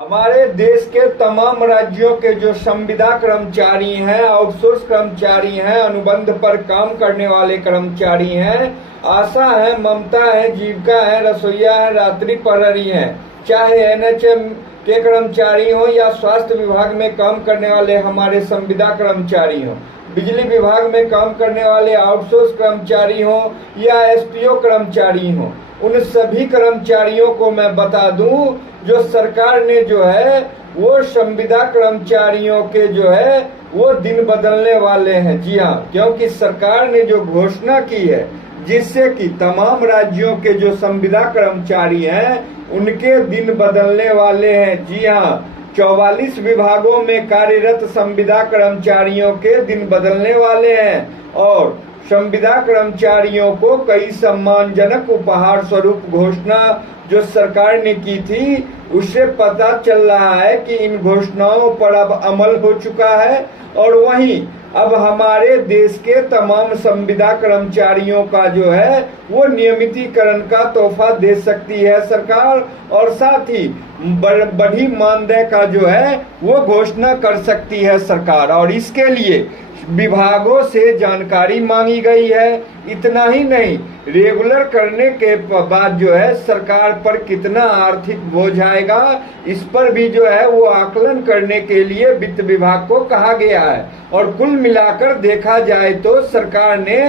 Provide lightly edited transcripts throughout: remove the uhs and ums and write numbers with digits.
हमारे देश के तमाम राज्यों के जो संविदा कर्मचारी हैं, आउटसोर्स कर्मचारी हैं, अनुबंध पर काम करने वाले कर्मचारी हैं, आशा है, ममता है, जीविका है, रसोईया है, रात्रि प्रहरी हैं, चाहे एनएचएम के कर्मचारी हो या स्वास्थ्य विभाग में काम करने वाले हमारे संविदा कर्मचारी हो, बिजली विभाग में काम करने वाले आउटसोर्स कर्मचारी हो या एसपीओ कर्मचारी हो, उन सभी कर्मचारियों को मैं बता दूं जो सरकार ने जो है वो संविदा कर्मचारियों के जो है वो दिन बदलने वाले हैं। जी हाँ, क्योंकि सरकार ने जो घोषणा की है जिससे कि तमाम राज्यों के जो संविदा कर्मचारी हैं उनके दिन बदलने वाले हैं। जी हाँ, 44 विभागों में कार्यरत संविदा कर्मचारियों के दिन बदलने वाले हैं और संविदा कर्मचारियों को कई सम्मानजनक उपहार स्वरूप घोषणा जो सरकार ने की थी उससे पता चल रहा है कि इन घोषणाओं पर अब अमल हो चुका है और वहीं अब हमारे देश के तमाम संविदा कर्मचारियों का जो है वो नियमितीकरण का तोहफा दे सकती है सरकार और साथ ही बढ़ी मानदेय का जो है वो घोषणा कर सकती है सरकार और इसके लिए विभागों से जानकारी मांगी गई है। इतना ही नहीं, रेगुलर करने के बाद जो है सरकार पर कितना आर्थिक बोझ आएगा इस पर भी जो है वो आकलन करने के लिए वित्त विभाग को कहा गया है और कुल मिलाकर देखा जाए तो सरकार ने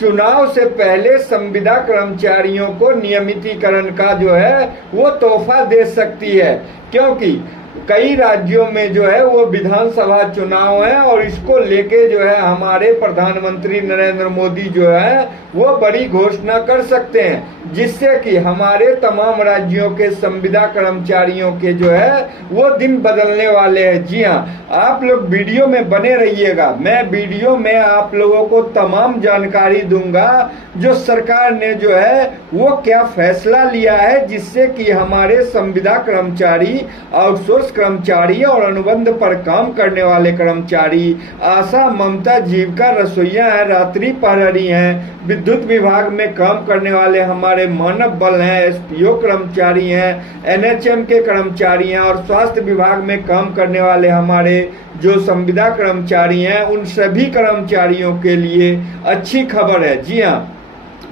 चुनाव से पहले संविदा कर्मचारियों को नियमितीकरण का जो है वो तोहफा दे सकती है, क्योंकि कई राज्यों में जो है वो विधानसभा चुनाव है और इसको लेके जो है हमारे प्रधानमंत्री नरेंद्र मोदी जो है वो बड़ी घोषणा कर सकते हैं जिससे कि हमारे तमाम राज्यों के संविदा कर्मचारियों के जो है वो दिन बदलने वाले हैं। जी हाँ, आप लोग वीडियो में बने रहिएगा, मैं वीडियो में आप लोगों को तमाम जानकारी दूंगा जो सरकार ने जो है वो क्या फैसला लिया है जिससे कि हमारे संविदा कर्मचारी, आउटसोर्स कर्मचारी और अनुबंध पर काम करने वाले कर्मचारी, आशा, ममता, जीविका, रसोईया है, रात्रि प्रहरी हैं, विद्युत विभाग में काम करने वाले हमारे मानव बल हैं, एसपीओ कर्मचारी हैं, एनएचएम के कर्मचारी हैं और स्वास्थ्य विभाग में काम करने वाले हमारे जो संविदा कर्मचारी हैं उन सभी कर्मचारियों के लिए अच्छी खबर है। जी हाँ,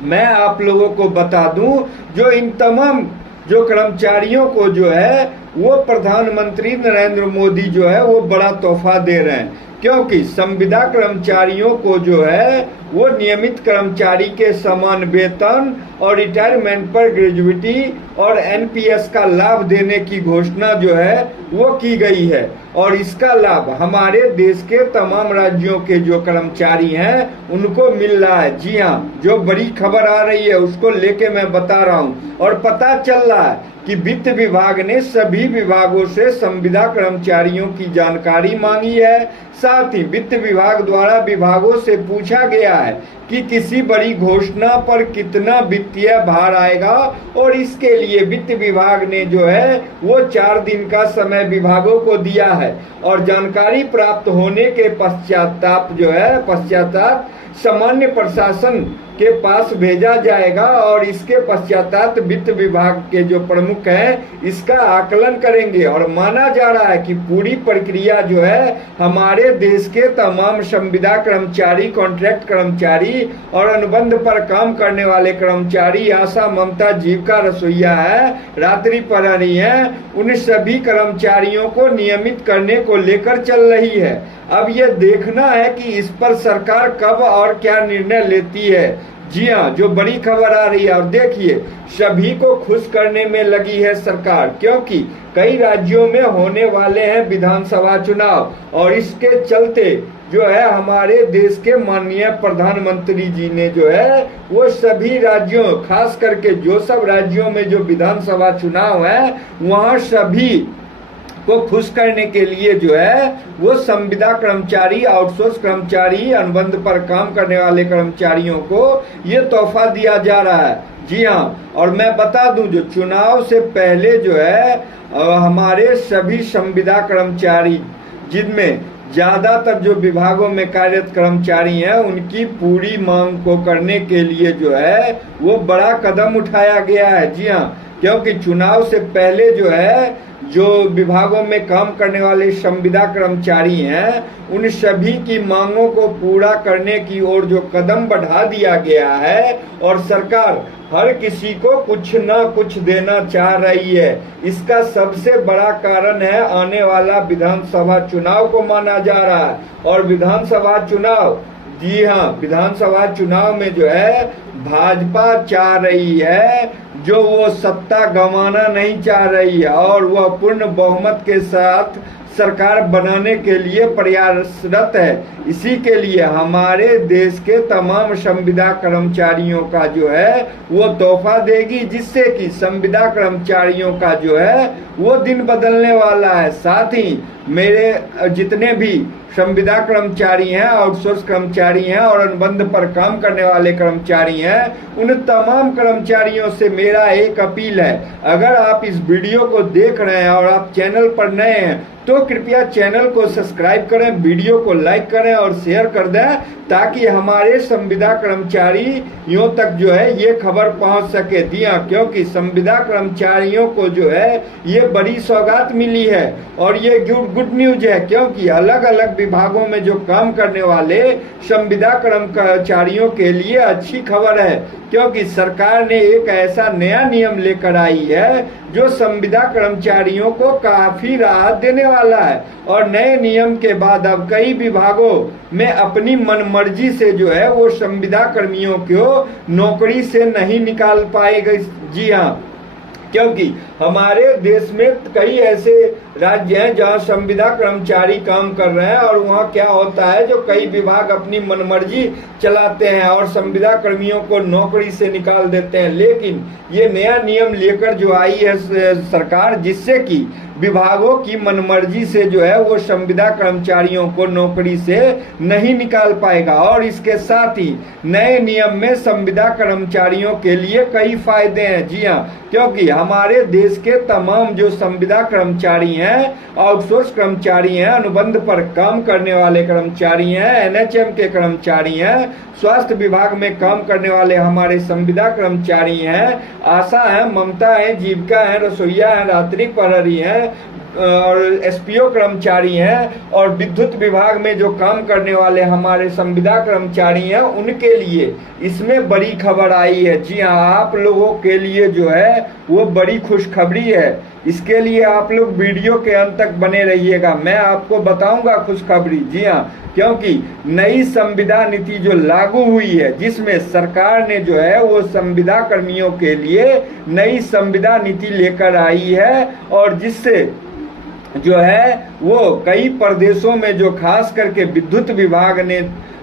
मैं आप लोगों को बता दूं जो इन तमाम जो कर्मचारियों को जो है वो प्रधानमंत्री नरेंद्र मोदी जो है वो बड़ा तोहफा दे रहे हैं, क्योंकि संविदा कर्मचारियों को जो है वो नियमित कर्मचारी के समान वेतन और रिटायरमेंट पर ग्रेजुइटी और एनपीएस का लाभ देने की घोषणा जो है वो की गई है और इसका लाभ हमारे देश के तमाम राज्यों के जो कर्मचारी हैं उनको मिल रहा है। जी हाँ, जो बड़ी खबर आ रही है उसको लेके मैं बता रहा हूँ और पता चल रहा है कि वित्त विभाग ने सभी विभागों से संविदा कर्मचारियों की जानकारी मांगी है। साथ ही वित्त विभाग द्वारा विभागों से पूछा गया है कि किसी बड़ी घोषणा पर कितना वित्तीय भार आएगा और इसके लिए वित्त विभाग ने जो है वो 4 दिन का समय विभागों को दिया है और जानकारी प्राप्त होने के पश्चात सामान्य प्रशासन के पास भेजा जाएगा और इसके पश्चात वित्त विभाग के जो प्रमुख हैं इसका आकलन करेंगे और माना जा रहा है कि पूरी प्रक्रिया जो है हमारे देश के तमाम संविदा कर्मचारी, कॉन्ट्रैक्ट कर्मचारी और अनुबंध पर काम करने वाले कर्मचारी, आशा, ममता, जीविका, रसोईया है, रात्रि प्रहरी हैं, उन सभी कर्मचारियों को नियमित करने को लेकर चल रही है। अब ये देखना है कि इस पर सरकार कब और क्या निर्णय लेती है। जी हाँ, जो बड़ी खबर आ रही है और देखिए सभी को खुश करने में लगी है सरकार, क्योंकि कई राज्यों में होने वाले हैं विधानसभा चुनाव और इसके चलते जो है हमारे देश के माननीय प्रधानमंत्री जी ने जो है वो सभी राज्यों, खास करके जो सब राज्यों में जो विधानसभा चुनाव है वहाँ सभी को खुश करने के लिए जो है वो संविदा कर्मचारी, आउटसोर्स कर्मचारी, अनुबंध पर काम करने वाले कर्मचारियों को ये तोहफा दिया जा रहा है। जी हाँ, और मैं बता दूं जो चुनाव से पहले जो है हमारे सभी संविदा कर्मचारी जिनमें ज्यादातर जो विभागों में कार्यरत कर्मचारी हैं उनकी पूरी मांग को करने के लिए जो है वो बड़ा कदम उठाया गया है। जी हाँ, क्योंकि चुनाव से पहले जो है जो विभागों में काम करने वाले संविदा कर्मचारी हैं, उन सभी की मांगों को पूरा करने की ओर जो कदम बढ़ा दिया गया है और सरकार हर किसी को कुछ ना कुछ देना चाह रही है, इसका सबसे बड़ा कारण है आने वाला विधानसभा चुनाव को माना जा रहा है। और विधानसभा चुनाव, जी हाँ, विधानसभा चुनाव में जो है भाजपा चाह रही है, जो वो सत्ता गंवाना नहीं चाह रही है और वह पूर्ण बहुमत के साथ सरकार बनाने के लिए प्रयासरत है। इसी के लिए हमारे देश के तमाम संविदा कर्मचारियों का जो है वो तोहफा देगी, जिससे कि संविदा कर्मचारियों का जो है वो दिन बदलने वाला है। साथ ही मेरे जितने भी संविदा कर्मचारी हैं, आउटसोर्स कर्मचारी हैं और अनुबंध पर काम करने वाले कर्मचारी हैं, उन तमाम कर्मचारियों से मेरा एक अपील है, अगर आप इस वीडियो को देख रहे हैं और आप चैनल पर नए हैं तो कृपया चैनल को सब्सक्राइब करें, वीडियो को लाइक करें और शेयर कर दें, ताकि हमारे संविदा कर्मचारियों तक जो है ये खबर पहुंच सके। दिया, क्योंकि संविदा कर्मचारियों को जो है ये बड़ी सौगात मिली है और ये गुड न्यूज है, क्योंकि अलग अलग विभागों में जो काम करने वाले संविदा कर्मचारियों के लिए अच्छी खबर है, क्योंकि सरकार ने एक ऐसा नया नियम लेकर आई है जो संविदा कर्मचारियों को काफी राहत देने वाला है। और नए नियम के बाद अब कई विभागों में अपनी मनमर्जी से जो है वो संविदा कर्मियों को नौकरी से नहीं निकाल पाएगा। जी हाँ, क्योंकि हमारे देश में कई ऐसे राज्य हैं जहां संविदा कर्मचारी काम कर रहे हैं और वहां क्या होता है, जो कई विभाग अपनी मनमर्जी चलाते हैं और संविदा कर्मियों को नौकरी से निकाल देते हैं। लेकिन ये नया नियम लेकर जो आई है सरकार, जिससे कि विभागों की मनमर्जी से जो है वो संविदा कर्मचारियों को नौकरी से नहीं निकाल पाएगा। और इसके साथ ही नए नियम में संविदा कर्मचारियों के लिए कई फायदे हैं। जी हाँ, क्योंकि हमारे देश के तमाम जो संविदा कर्मचारी हैं, आउटसोर्स कर्मचारी हैं, अनुबंध पर काम करने वाले कर्मचारी हैं, एनएचएम के कर्मचारी हैं, स्वास्थ्य विभाग में काम करने वाले हमारे संविदा कर्मचारी हैं, आशा है, ममता है, जीविका है, रसोईया है, रात्रि प्रहरी हैं और एसपीओ कर्मचारी हैं और विद्युत विभाग में जो काम करने वाले हमारे संविदा कर्मचारी हैं, उनके लिए इसमें बड़ी खबर आई है। जी हाँ, आप लोगों के लिए जो है वो बड़ी खुशखबरी है। इसके लिए आप लोग वीडियो के अंत तक बने रहिएगा, मैं आपको बताऊंगा खुशखबरी। जी हाँ, क्योंकि नई संविदा नीति जो लागू हुई है, जिसमें सरकार ने जो है वो संविदा कर्मियों के लिए नई संविदा नीति लेकर आई है और जिससे जो है वो कई प्रदेशों में जो खास करके विद्युत विभाग ने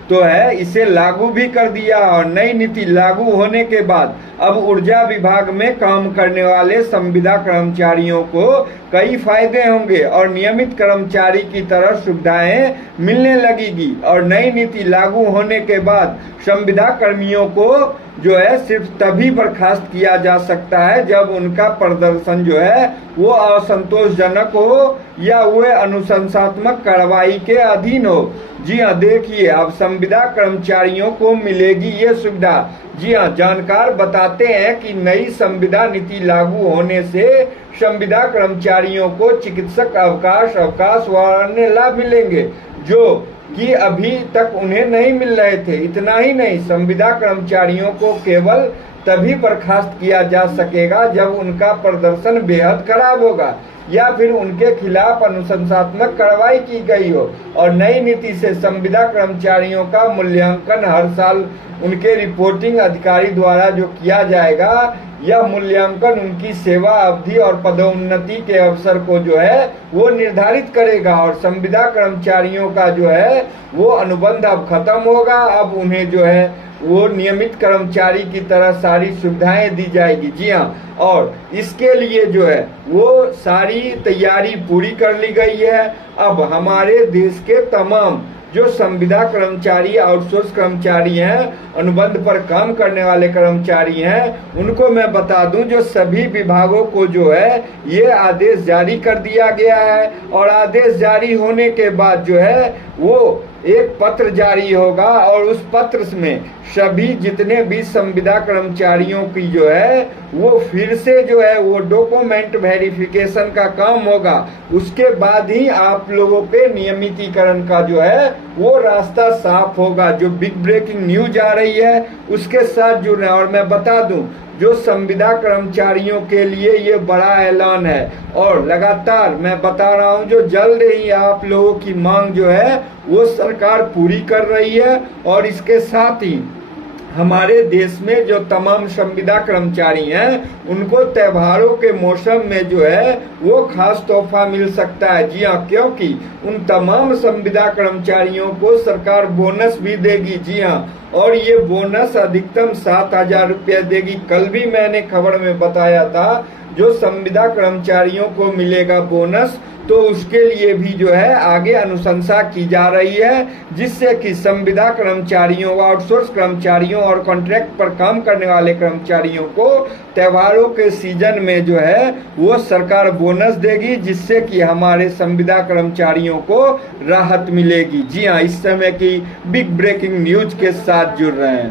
तो है इसे लागू भी कर दिया। और नई नीति लागू होने के बाद अब ऊर्जा विभाग में काम करने वाले संविदा कर्मचारियों को कई फायदे होंगे और नियमित कर्मचारी की तरह सुविधाएं मिलने लगेगी। और नई नीति लागू होने के बाद संविदा कर्मियों को जो है सिर्फ तभी बर्खास्त किया जा सकता है जब उनका प्रदर्शन जो है वो असंतोषजनक हो या वे अनुशंसात्मक कार्रवाई के अधीन हो। जी हाँ, देखिए अब संविदा कर्मचारियों को मिलेगी ये सुविधा। जी हाँ, जानकार बताते हैं कि नई संविदा नीति लागू होने से संविदा कर्मचारियों को चिकित्सक अवकाश व अन्य लाभ मिलेंगे जो कि अभी तक उन्हें नहीं मिल रहे थे। इतना ही नहीं, संविदा कर्मचारियों को केवल तभी बर्खास्त किया जा सकेगा जब उनका प्रदर्शन बेहद खराब होगा या फिर उनके खिलाफ अनुशंसात्मक कार्रवाई की गई हो। और नई नीति से संविदा कर्मचारियों का मूल्यांकन हर साल उनके रिपोर्टिंग अधिकारी द्वारा जो किया जाएगा, यह मूल्यांकन उनकी सेवा अवधि और पदोन्नति के अवसर को जो है वो निर्धारित करेगा। और संविदा कर्मचारियों का जो है वो अनुबंध अब खत्म होगा, अब उन्हें जो है वो नियमित कर्मचारी की तरह सारी सुविधाएं दी जाएगी। जी हाँ, और इसके लिए जो है वो सारी तैयारी पूरी कर ली गई है। अब हमारे देश के तमाम जो संविदा कर्मचारी, आउटसोर्स कर्मचारी हैं, अनुबंध पर काम करने वाले कर्मचारी हैं, उनको मैं बता दूं जो सभी विभागों को जो है ये आदेश जारी कर दिया गया है। और आदेश जारी होने के बाद जो है वो एक पत्र जारी होगा और उस पत्र में सभी जितने भी संविदा कर्मचारियों की जो है वो फिर से जो है वो डॉक्यूमेंट वेरिफिकेशन का काम होगा। उसके बाद ही आप लोगों के नियमितीकरण का जो है वो रास्ता साफ होगा। जो बिग ब्रेकिंग न्यूज आ रही है उसके साथ जुड़ना। और मैं बता दूं, जो संविदा कर्मचारियों के लिए ये बड़ा ऐलान है और लगातार मैं बता रहा हूं, जो जल्द ही आप लोगों की मांग जो है वो सरकार पूरी कर रही है। और इसके साथ ही हमारे देश में जो तमाम संविदा कर्मचारी हैं उनको त्योहारों के मौसम में जो है वो खास तोहफा मिल सकता है। जी हाँ, क्योंकि उन तमाम संविदा कर्मचारियों को सरकार बोनस भी देगी। जी हाँ, और ये बोनस अधिकतम 7,000 रुपये देगी। कल भी मैंने खबर में बताया था, जो संविदा कर्मचारियों को मिलेगा बोनस, तो उसके लिए भी जो है आगे अनुशंसा की जा रही है, जिससे कि संविदा कर्मचारियों, आउटसोर्स कर्मचारियों और कॉन्ट्रैक्ट पर काम करने वाले कर्मचारियों को त्योहारों के सीजन में जो है वो सरकार बोनस देगी, जिससे कि हमारे संविदा कर्मचारियों को राहत मिलेगी। जी हाँ, इस समय की बिग ब्रेकिंग न्यूज के साथ जुड़ रहे हैं।